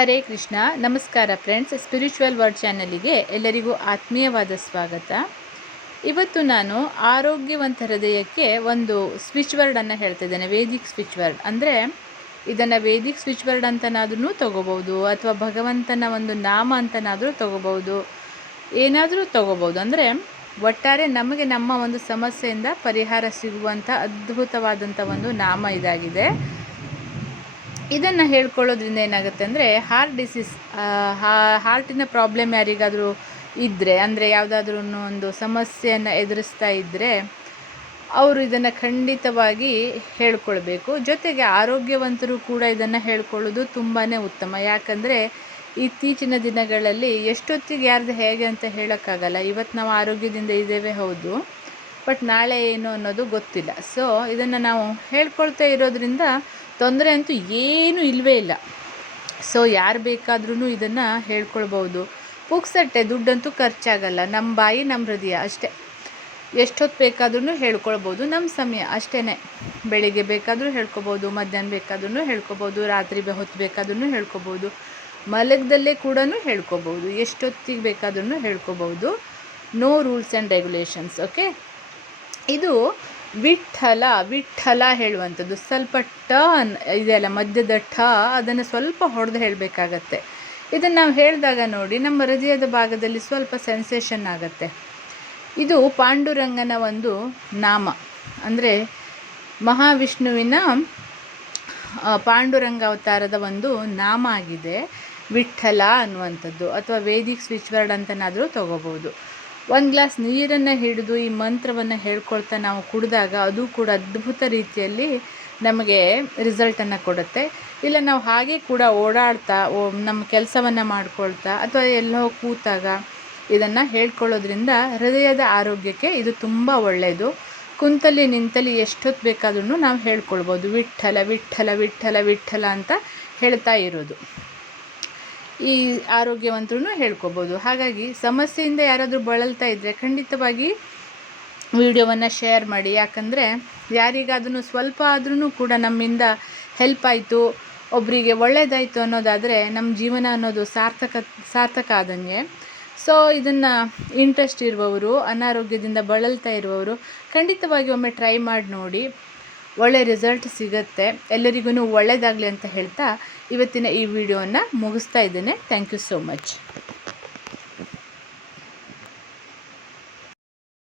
ಹರೇ ಕೃಷ್ಣ. ನಮಸ್ಕಾರ friends, spiritual word ಚಾನಲಿಗೆ ಎಲ್ಲರಿಗೂ ಆತ್ಮೀಯವಾದ ಸ್ವಾಗತ. ಇವತ್ತು ನಾನು ಆರೋಗ್ಯವಂತ ಹೃದಯಕ್ಕೆ ಒಂದು ಸ್ವಿಚ್ ವರ್ಡನ್ನು ಹೇಳ್ತಿದ್ದೇನೆ. ವೇದಿಕ್ ಸ್ವಿಚ್ ವರ್ಡ್ ಅಂದರೆ ಇದನ್ನು ವೇದಿಕ್ ಸ್ವಿಚ್ ವರ್ಡ್ ಅಂತನಾದ್ರೂ ತೊಗೋಬೋದು, ಅಥವಾ ಭಗವಂತನ ಒಂದು ನಾಮ ಅಂತನಾದರೂ ತೊಗೋಬೋದು, ಏನಾದರೂ ತೊಗೋಬೋದು. ಅಂದರೆ ಒಟ್ಟಾರೆ ನಮಗೆ ನಮ್ಮ ಒಂದು ಸಮಸ್ಯೆಯಿಂದ ಪರಿಹಾರ ಸಿಗುವಂಥ ಅದ್ಭುತವಾದಂಥ ಒಂದು ನಾಮ ಇದಾಗಿದೆ. ಇದನ್ನು ಹೇಳ್ಕೊಳ್ಳೋದ್ರಿಂದ ಏನಾಗುತ್ತೆ ಅಂದರೆ ಹಾರ್ಟ್ ಡಿಸೀಸ್, ಹಾರ್ಟಿನ ಪ್ರಾಬ್ಲಮ್ ಯಾರಿಗಾದರೂ ಇದ್ದರೆ, ಅಂದರೆ ಯಾವುದಾದ್ರೂ ಒಂದು ಸಮಸ್ಯೆಯನ್ನು ಎದುರಿಸ್ತಾ ಇದ್ದರೆ ಅವರು ಇದನ್ನು ಖಂಡಿತವಾಗಿ ಹೇಳ್ಕೊಳ್ಬೇಕು. ಜೊತೆಗೆ ಆರೋಗ್ಯವಂತರು ಕೂಡ ಇದನ್ನು ಹೇಳ್ಕೊಳ್ಳೋದು ತುಂಬಾ ಉತ್ತಮ. ಯಾಕಂದರೆ ಇತ್ತೀಚಿನ ದಿನಗಳಲ್ಲಿ ಎಷ್ಟೊತ್ತಿಗೆ ಯಾರ್ದು ಹೇಗೆ ಅಂತ ಹೇಳೋಕ್ಕಾಗಲ್ಲ. ಇವತ್ತು ನಾವು ಆರೋಗ್ಯದಿಂದ ಇದ್ದೇವೆ ಹೌದು, ಬಟ್ ನಾಳೆ ಏನು ಅನ್ನೋದು ಗೊತ್ತಿಲ್ಲ. ಸೊ ಇದನ್ನು ನಾವು ಹೇಳ್ಕೊಳ್ತಾ ಇರೋದ್ರಿಂದ ತೊಂದರೆ ಅಂತೂ ಏನೂ ಇಲ್ಲವೇ ಇಲ್ಲ. ಸೊ ಯಾರು ಬೇಕಾದ್ರೂ ಇದನ್ನು ಹೇಳ್ಕೊಳ್ಬೋದು. ಪುಕ್ಸಟ್ಟೆ, ದುಡ್ಡಂತೂ ಖರ್ಚಾಗಲ್ಲ. ನಮ್ಮ ಬಾಯಿ ನಮ್ಮ ಹೃದಯ ಅಷ್ಟೇ. ಎಷ್ಟೊತ್ತು ಬೇಕಾದ್ರೂ ಹೇಳ್ಕೊಳ್ಬೋದು, ನಮ್ಮ ಸಮಯ ಅಷ್ಟೇ. ಬೆಳಿಗ್ಗೆ ಬೇಕಾದರೂ ಹೇಳ್ಕೊಬೋದು, ಮಧ್ಯಾಹ್ನ ಬೇಕಾದ್ರೂ ಹೇಳ್ಕೊಬೋದು, ರಾತ್ರಿ ಹೊತ್ತು ಬೇಕಾದ್ರೂ ಹೇಳ್ಕೊಬೋದು, ಮಲಗದಲ್ಲೇ ಕೂಡ ಹೇಳ್ಕೊಬೋದು, ಎಷ್ಟೊತ್ತಿಗೆ ಬೇಕಾದ್ರೂ ಹೇಳ್ಕೊಬೋದು. No rules and regulations. Okay, ಇದು ವಿಠ್ಠಲ ವಿಠ್ಠಲ ಹೇಳುವಂಥದ್ದು. ಸ್ವಲ್ಪ ಟರ್ನ್ ಇದೆಯಲ್ಲ, ಮಧ್ಯದ ಅದನ್ನು ಸ್ವಲ್ಪ ಹೊಡೆದು ಹೇಳಬೇಕಾಗತ್ತೆ. ಇದನ್ನು ನಾವು ಹೇಳಿದಾಗ ನೋಡಿ, ನಮ್ಮ ಹೃದಯದ ಭಾಗದಲ್ಲಿ ಸ್ವಲ್ಪ ಸೆನ್ಸೇಷನ್ ಆಗುತ್ತೆ. ಇದು ಪಾಂಡುರಂಗನ ಒಂದು ನಾಮ, ಅಂದರೆ ಮಹಾವಿಷ್ಣುವಿನ ಪಾಂಡುರಂಗ ಅವತಾರದ ಒಂದು ನಾಮ ಆಗಿದೆ ವಿಠ್ಠಲ ಅನ್ನುವಂಥದ್ದು, ಅಥವಾ ವೇದಿಕ್ ಸ್ವಿಚ್ ವರ್ಡ್ ಅಂತನಾದರೂ ತೊಗೋಬೋದು. ಒಂದು ಗ್ಲಾಸ್ ನೀರನ್ನು ಹಿಡಿದು ಈ ಮಂತ್ರವನ್ನು ಹೇಳ್ಕೊಳ್ತಾ ನಾವು ಕುಡಿದಾಗ ಅದು ಕೂಡ ಅದ್ಭುತ ರೀತಿಯಲ್ಲಿ ನಮಗೆ ರಿಸಲ್ಟನ್ನು ಕೊಡುತ್ತೆ. ಇಲ್ಲ ನಾವು ಹಾಗೆ ಕೂಡ ಓಡಾಡ್ತಾ ನಮ್ಮ ಕೆಲಸವನ್ನು ಮಾಡ್ಕೊಳ್ತಾ ಅಥವಾ ಎಲ್ಲೋ ಕೂತಾಗ ಇದನ್ನು ಹೇಳ್ಕೊಳ್ಳೋದ್ರಿಂದ ಹೃದಯದ ಆರೋಗ್ಯಕ್ಕೆ ಇದು ತುಂಬ ಒಳ್ಳೆಯದು. ಕುಂತಲ್ಲಿ ನಿಂತಲ್ಲಿ ಎಷ್ಟೊತ್ತು ಬೇಕಾದ್ರೂ ನಾವು ಹೇಳ್ಕೊಳ್ಬೋದು, ವಿಠ್ಠಲ ವಿಠ್ಠಲ ವಿಠ್ಠಲ ವಿಠ್ಠಲ ಅಂತ ಹೇಳ್ತಾ ಇರೋದು. ಈ ಆರೋಗ್ಯವಂತರೂ ಹೇಳ್ಕೊಬೋದು. ಹಾಗಾಗಿ ಸಮಸ್ಯೆಯಿಂದ ಯಾರಾದರೂ ಬಳಲ್ತಾ ಇದ್ದರೆ ಖಂಡಿತವಾಗಿ ವಿಡಿಯೋವನ್ನು ಶೇರ್ ಮಾಡಿ. ಯಾಕಂದರೆ ಯಾರಿಗಾದ್ರೂ ಸ್ವಲ್ಪ ಆದ್ರೂ ಕೂಡ ನಮ್ಮಿಂದ ಹೆಲ್ಪ್ ಆಯಿತು, ಒಬ್ಬರಿಗೆ ಒಳ್ಳೆಯದಾಯಿತು ಅನ್ನೋದಾದರೆ ನಮ್ಮ ಜೀವನ ಅನ್ನೋದು ಸಾರ್ಥಕ ಆದಂಗೆ. ಸೊ ಇದನ್ನು ಇಂಟ್ರೆಸ್ಟ್ ಇರುವವರು, ಅನಾರೋಗ್ಯದಿಂದ ಬಳಲ್ತಾ ಇರುವವರು ಖಂಡಿತವಾಗಿ ಒಮ್ಮೆ ಟ್ರೈ ಮಾಡಿ ನೋಡಿ, ಒಳ್ಳೆ ರಿಸಲ್ಟ್ ಸಿಗುತ್ತೆ. ಎಲ್ಲರಿಗೂ ಒಳ್ಳೆಯದಾಗಲಿ ಅಂತ ಹೇಳ್ತಾ ಇವತ್ತಿನ ಈ ವಿಡಿಯೋವನ್ನು ಮುಗಿಸ್ತಾ ಇದ್ದೇನೆ. Thank you so much.